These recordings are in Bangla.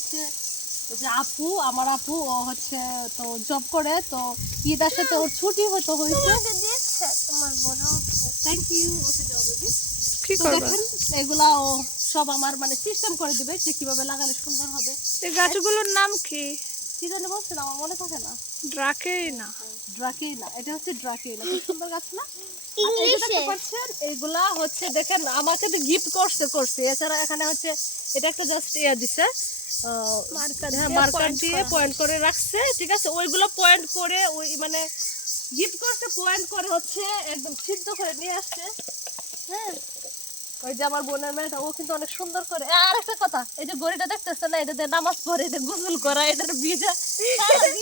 হচ্ছে যে আপু আমার আপু ও হচ্ছে তো জব করে তো ঈদ আসে তো ওর ছুটি হয়তো হয়েছে। তোমার বড় থ্যাংক ইউ ওকে যাও কি দেখেন এগুলা ও সব আমার মানে সিস্টেম করে দিবে যে কীভাবে লাগালে সুন্দর হবে। এই গাছগুলোর নাম কি? কি জানি বলছেন আমার মনে থাকে না। ড্রাকেই না ড্রাকেইনা এটা হচ্ছে ড্রাকেইনা। খুব সুন্দর গাছ না? এইগুলা হচ্ছে দেখেন আমাকে তো গিফট করছে করছে। এছাড়া এখানে হচ্ছে এটা একটা জাস্ট ইয়া দিছে। মার্কার হ্যাঁ দিয়ে পয়েন্ট করে। রাখছে ঠিক আছে? ওইগুলো পয়েন্ট করে ওই মানে গিফট করছে পয়েন্ট করে হচ্ছে একদম সিদ্ধ করে নিয়ে আসছে। হ্যাঁ। ওই যে আমার বোনের মেয়েটা ও কিন্তু অনেক সুন্দর করে। আর একটা কথা এই যে গড়িটা দেখতেছে না এটা দিয়ে নামাজ পড়ে এটা গোসল করা এটার বিজা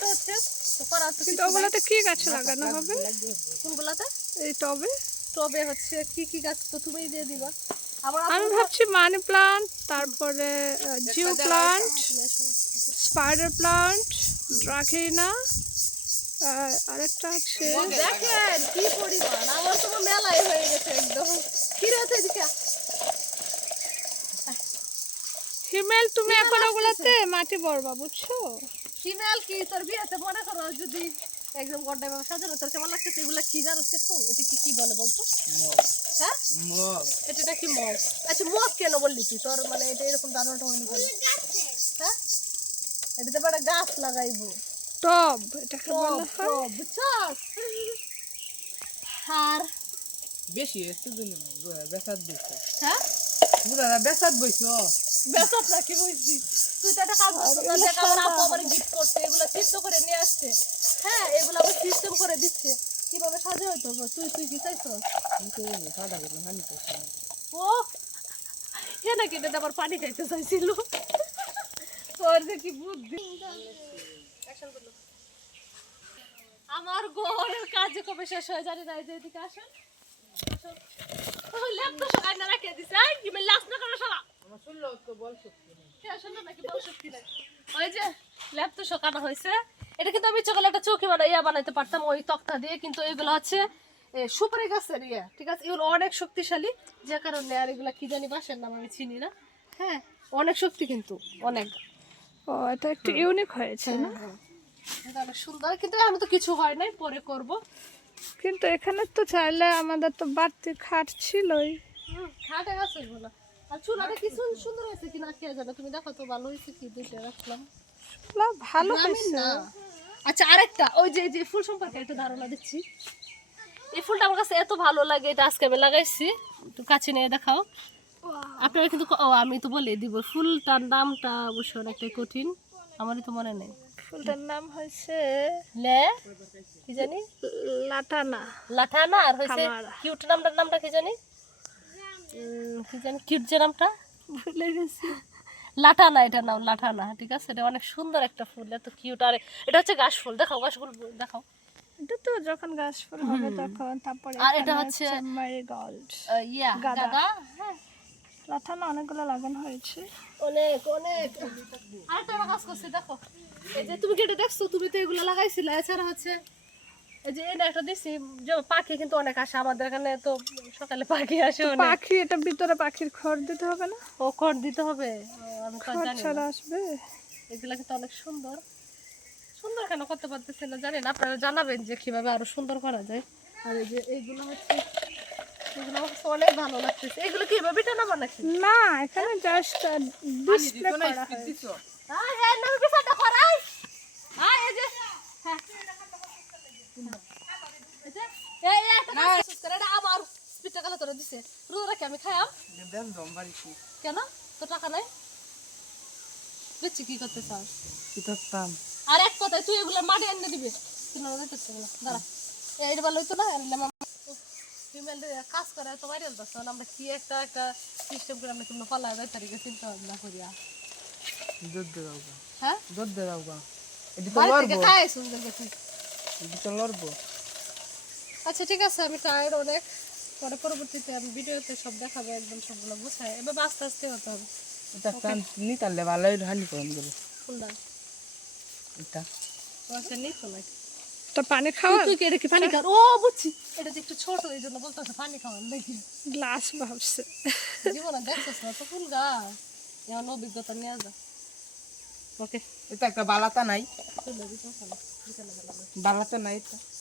করতে হচ্ছে তো করার তো কিন্তু ওগুলোতে কি গাছ লাগানো হবে? কোনগুলাতে? এই টবে? টবে হচ্ছে কি কি গাছ? তো তুমিই দিয়ে দিবা। আবার আমি ভাবছি মানি প্লান্ট তারপরে জিও প্লান্ট স্পাইডার প্লান্ট ড্রাকেইনা আরেকটা আছে। দেখেন কি পরিমাণ। আমার তো মেলাই হয়ে গেছে একদম। কি রয়েছে এদিকে। হিমেল তুমি এখন ওগুলোতে মাটি বড়বা বুঝছ? ফিমেল কি? তোর বিয়েতে মনে করো যদি একদম গড্ডায় বাবা সাজানো তোর কেমন লাগতেছে এগুলা কি জানোস কিছু এটা কি কি বলে বলতো? হ্যাঁ? মগ। এটা এটা কি মগ? আচ্ছা মগ কেন বললি তুই? তোর মানে এটা এরকম দানাটা হইল হ্যাঁ? এটাতে বড় গাছ লাগাইবো। টব এটাকে বলা হয়। টব বুঝছস? আর? বেশি এসে দিন বেসাত বইছো। হ্যাঁ? বুঝা বেসাত বইছো বেসত নাকি বুঝছি তুই তো একটা দেখ আমার আপু আমার গিফট করছে এগুলো চিত্ত করে নিয়ে আসছে। হ্যাঁ এগুলো আবার সিস্টেম করে দিচ্ছে। কীভাবে সাজা হইতো তুই তুই কি চাইছো? সাদা করে হানি করছে ও হে নাকি এটা আবার পানি খাইতে চাইছিল। তোর যে কি বুদ্ধি। আমার ঘরের কাজে কবে শেষ হয় জানি না এই যে এদিকে আসেন। আসুন। ও, ল্যাপ তো সকাল না রাখিয়ে দিছে আই, কি মেলে লাস না করো শালা আমার শুনলো তো বল সত্যি কে আসলে নাকি বল শক্তি নাই ওই যে ল্যাপ তো শোকানো হয়েছে। এটা কিন্তু আমি চকলে একটা চৌকি বানাই ইয়া বানাইতে পারতাম ওই তক্তা দিয়ে। কিন্তু এগুলো হচ্ছে সুপারি গাছের ইয়া ঠিক আছে? এগুলো অনেক শক্তিশালী। যে কারণে আর এগুলো কি জানি বাসের নাম আমি চিনি না। হ্যাঁ অনেক শক্তি কিন্তু অনেক। ও এটা একটু ইউনিক হয়েছে না? এটা অনেক সুন্দর। কিন্তু আমি তো কিছু হয় নাই পরে করব। কিন্তু এখানে তো চাইলে আমাদের তো বাড়তি খাট ছিলই। খাটে আছে এগুলো। আর চুলাটা কি সুন- সুন্দর হয়েছে কিনা কে জানে? তুমি দেখো তো ভালো হয়েছে কি দুইটা রাখলাম। ভালো না। আচ্ছা আরেকটা। ওই যে যে ফুল সম্পর্কে একটা ধারণা দিচ্ছি। এই ফুলটা আমার কাছে এত ভালো লাগে এটা আজকে আমি লাগাইছি। একটু কাছে নিয়ে দেখাও। আপনারা কিন্তু ও আমি তো বলে দিব ফুলটার নামটা অবশ্য অনেকটাই কঠিন। আমারই তো মনে নেই। ফুলটার নাম হয়েছে লে? কি জানি? লাটানা লাঠানা আর হয়েছে কিউট নামটার নামটা কি জানি? কি জানি কিউট যে নামটা? ভুলে গেছি। লাঠানা এটার নাম লাঠানা ঠিক আছে? এটা অনেক সুন্দর একটা ফুল এত কিউট আর এটা হচ্ছে ঘাস ফুল দেখাও ঘাস ফুল দেখাও। এটা তো যখন গাছ ফুল হবে তখন তারপরে আর এটা হচ্ছে- মেরিগোল্ড ইয়া গাঁদা। হ্যাঁ। লাটানা অনেকগুলো লাগানো হয়েছে। অনেক অনেক। আরেকটা আমার কাজ করছে দেখো। এই যে তুমি কেটে দেখছ? তুমি তো এগুলো লাগাইছিলে। এছাড়া হচ্ছে এই যে এটা একটা দিছি যে পাখি কিন্তু অনেক আসে। আমাদের এখানে তো সকালে পাখি আসে পাখি এটা ভিতরে পাখির খড় দিতে হবে না? ও খড় দিতে হবে। আমি তো জানি না। আসবে? এগুলা কিন্তু অনেক সুন্দর। সুন্দর কেন করতে পারতেছি না জানি আপনারা জানাবেন যে কীভাবে আরও সুন্দর করা যায়। আর এই যে এইগুলো হচ্ছে এগুলো আমার অনেক ভালো লাগতেছে। এগুলো কি এভাবে টানাবো না এখানে জাস্ট ডিসপ্লে করা হয়। দিছো? আয়, এই নামে করাই। আয়, এই যে, হ্যাঁ। এই যে, এই, এই, একটা কাজ করছিস কেন? এটা আমার স্পিডটা কালে তোরা দিছে। রোজ রাখি আমি খাইয়াম দেন জম বাড়িছি কেন? তোর টাকা নাই? বুঝছি কি করতে চাস? কি থাকতাম আর এক কথায় তুই এগুলো মাটি এনে দিবি। তুই না না দাঁড়া। ভালো হইতো না কাজ করে তো। বাইরে আমরা কি একটা একটা সিস্টেম করে আমরা পালা যায় তারিখে চিন্তা ভাবনা করিয়া দুধ দে দাও হ্যাঁ? দুধ দে দাও এটি তো লড়বো। খাই সুন্দর দেখি এটি তো লড়বো। আচ্ছা ঠিক আছে আমি টায়ার্ড অনেক। পরে পরবর্তীতে আমি ভিডিওতে সব দেখাবো একদম সবগুলো গুছাই এবার আস্তে আস্তে হতে হবে। এটা কান ভালোই হানি করুন গেল। এটা। তো পানি তুই খাওয়া? তুই এটা কি পানি খাওয়ার ও বুঝছি। এটা যে একটু ছোট এই জন্য বলতেছে পানি খাওয়ার নাকি গ্লাস ভাবছে। জীবনে দেখছিস না তো ফুল গাছ। এমন অভিজ্ঞতা নিয়ে যা। ওকে এটা একটা বালাতা নাই। বালাতা নাই এটা।